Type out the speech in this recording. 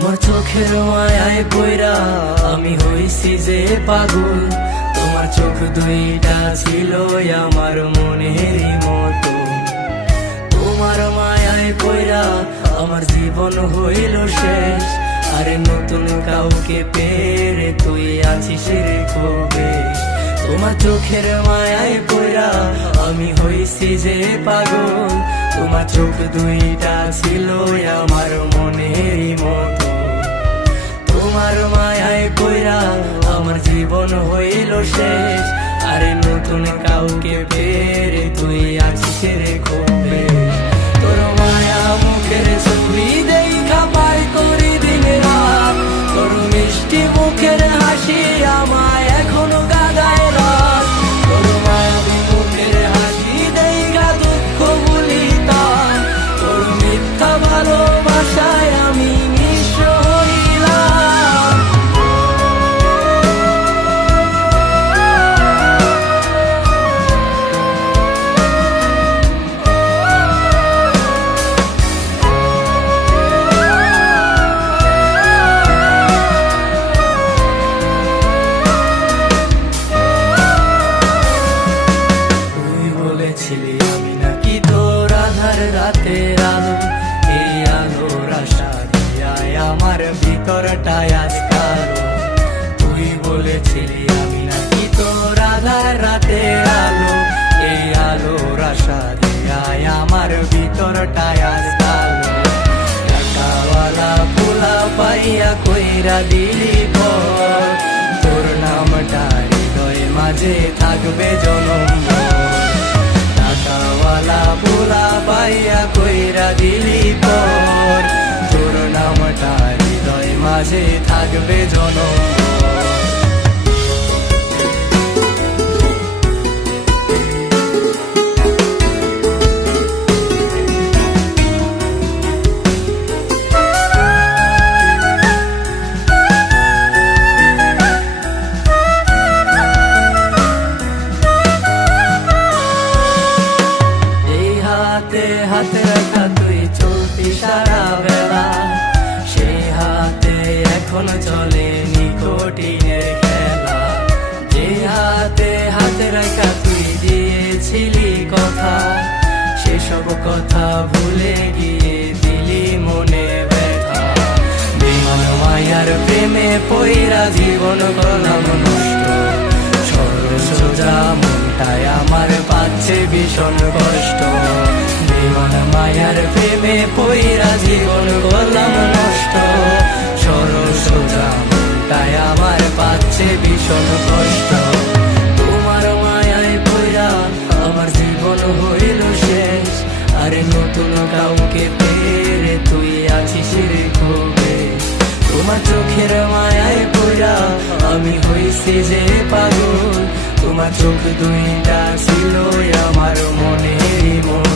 তোমার চোখের মায়ায় পইরা আমি হইছি যে পাগল। তোমার চোখ দুইটা ছিল আমার মনেরই মতো। তোমার মায়ায় পইরা আমার জীবন হইল শেষ। আরে নতুন কাউকে পেরে তুই আছিস রে কবে। তোমার চোখের মায়ায় পইরা আমি হইছি যে পাগল। তোমার চোখ দুইটা ছিল আমার মনেরই মতো। তোমার মায়ায় পইরা আমার জীবন হইল শেষ। আরে নতুন কাউকে পেরে তুই আছিস রে কবে। তোর মায়া মুখের ছবি দেখা পাই করি দিন রাত। তোর মিষ্টি মুখের হাসি আমায় এখনো কাঁদায় রাত। তোর মায়াবী মুখের হাসি দেখা দুঃখ ভুলিতাম। তোর মিথ্যা ভালোবাসায় আমি নিঃস্ব হইলাম। বলেছিলি আমি নাকি তোর আধার রাতের আলো। এই আলোর আশা দিয়ায় আমার ভিতরটায় আজ কালো। তুই বলেছিলি আমি নাকি তোর আধার রাতের আলো। এই আলোর আশা দিয়ায় আমার ভিতরটায় আজ কালো। টাকাওয়ালা পোলা পাইয়া কইরা দিলি পর। তোর নামটা হৃদয় মাঝে থাকবে জনম। টাকাওয়ালা পোলা পাইয়া কইরা দিলি পর। তোর নামটা হৃদয় মাঝে থাকবে জনম। হাতে রাখা তুই চলতি সারা বেলা। সেই হাতে এখন চলে নিকোটিনের খেলা। যে হাতে হাতে রাখা তুই দিয়েছিলি কথা। সেসব কথা ভুলে গিয়ে দিলি মনে ব্যথা। বিমান মায়ার প্রেমে পইরা জীবন করলাম নষ্ট। সোজা মনটায় আমার পাচ্ছে ভীষণ কষ্ট। বিমান মায়ার প্রেমে পইরা জীবন করলাম নষ্ট। সোজা মনটায় আমার পাচ্ছে ভীষণ কষ্ট। তোমার মায়ায় পইরা আমার জীবন হইল শেষ। আরে নতুন কাউকে পেরে তুই আছিস রে কবে। তোমার চোখের মায়ায় পইরা আমি হইছি যে পাগল। তোমার চোখ দুইটা ছিল আমার মনেরই মতো।